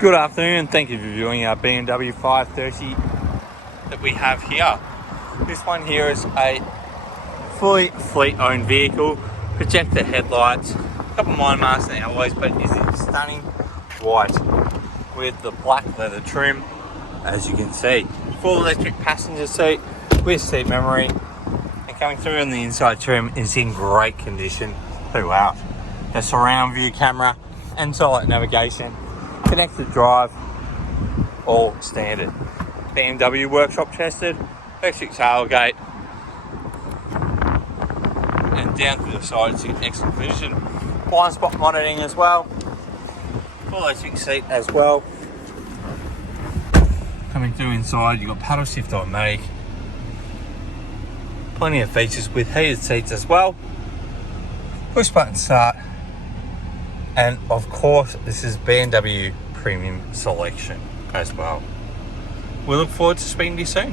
Good afternoon, and thank you for viewing our BMW 530 that we have here. This one here is a fully fleet-owned vehicle, projector headlights, a couple of minor marks in the alloys, but is in stunning white with the black leather trim, as you can see. Full electric passenger seat with seat memory, and coming through on the inside trim is in great condition throughout. The surround view camera and silent navigation, connected drive, all standard. BMW workshop tested, electric tailgate, and down to the side it's in excellent condition. Blind spot monitoring as well, full electric seat as well. Coming through inside, you've got paddle shift automatic, plenty of features with heated seats as well, push button start, and of course this is BMW premium selection as well. We look forward to speaking to you soon.